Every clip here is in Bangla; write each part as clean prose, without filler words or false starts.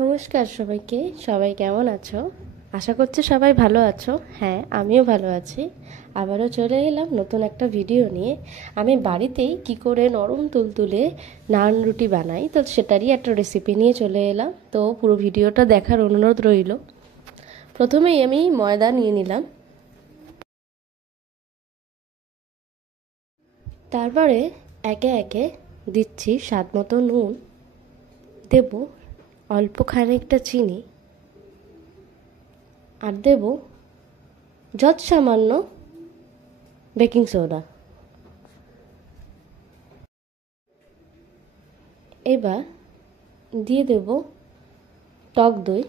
নমস্কার সবাইকে। সবাই কেমন আছো? আশা করছি সবাই ভালো আছো। হ্যাঁ, আমিও ভালো আছি। আবারও চলে এলাম নতুন একটা ভিডিও নিয়ে। আমি বাড়িতেই কি করে নরম তুলতুলে নান রুটি বানাই, তো সেটারই একটা রেসিপি নিয়ে চলে এলাম। তো পুরো ভিডিওটা দেখার অনুরোধ রইল। প্রথমেই আমি ময়দা নিয়ে নিলাম। তারপরে একে একে দিচ্ছি স্বাদ মতো নুন, দেব অল্প খানিকটা চিনি, আর দেব যৎ সামান্য বেকিং সোডা। এবার দিয়ে দেব টক দই।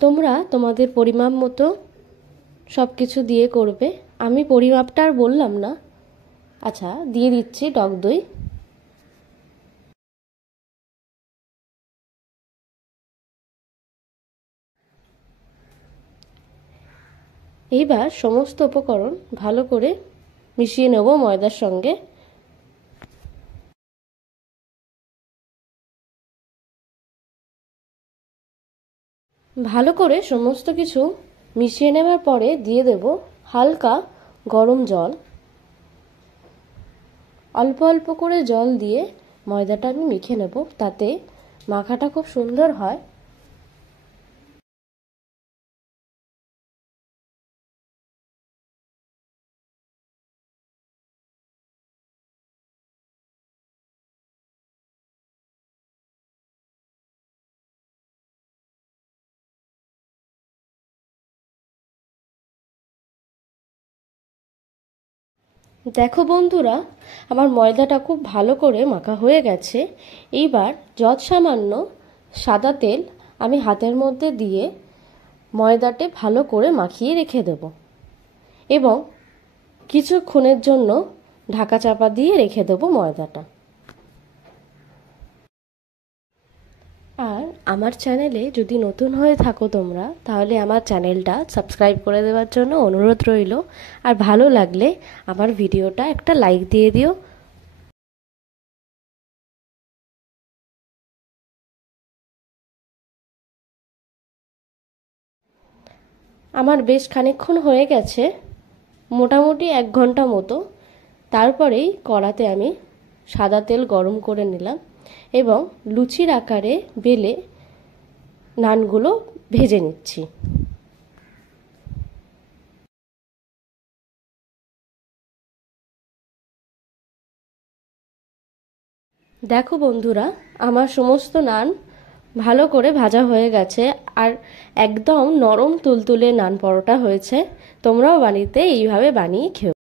তোমরা তোমাদের পরিমাপ মতো সব কিছু দিয়ে করবে, আমি পরিমাপটা আর বললাম না। আচ্ছা, দিয়ে দিচ্ছি টক দই। এইবার সমস্ত উপকরণ ভালো করে মিশিয়ে নেব ময়দার সঙ্গে। ভালো করে সমস্ত কিছু মিশিয়ে নেবার পরে দিয়ে দেব হালকা গরম জল। অল্প অল্প করে জল দিয়ে ময়দাটা আমি মেখে নেব, তাতে মাখাটা খুব সুন্দর হয়। দেখো বন্ধুরা, আমার ময়দাটা খুব ভালো করে মাখা হয়ে গেছে। এইবার যৎ সামান্য সাদা তেল আমি হাতের মধ্যে দিয়ে ময়দাটে ভালো করে মাখিয়ে রেখে দেব এবং কিছুক্ষণের জন্য ঢাকা চাপা দিয়ে রেখে দেব ময়দাটা। আর আমার চ্যানেলে যদি নতুন হয়ে থাকো তোমরা, তাহলে আমার চ্যানেলটা সাবস্ক্রাইব করে দেওয়ার জন্য অনুরোধ রইল। আর ভালো লাগলে আমার ভিডিওটা একটা লাইক দিয়ে দিও। আমার বেশ খানিকক্ষণ হয়ে গেছে, মোটামুটি 1 ঘন্টা মতো। তারপরেই কড়াতে আমি সাদা তেল গরম করে নিলাম এবং লুচির আকারে বেলে নানগুলো ভেজে নিচ্ছি। দেখো বন্ধুরা, আমার সমস্ত নান ভালো করে ভাজা হয়ে গেছে আর একদম নরম তুলতুলে নান পরোটা হয়েছে। তোমরাও বাড়িতে এইভাবে বানিয়ে খেও।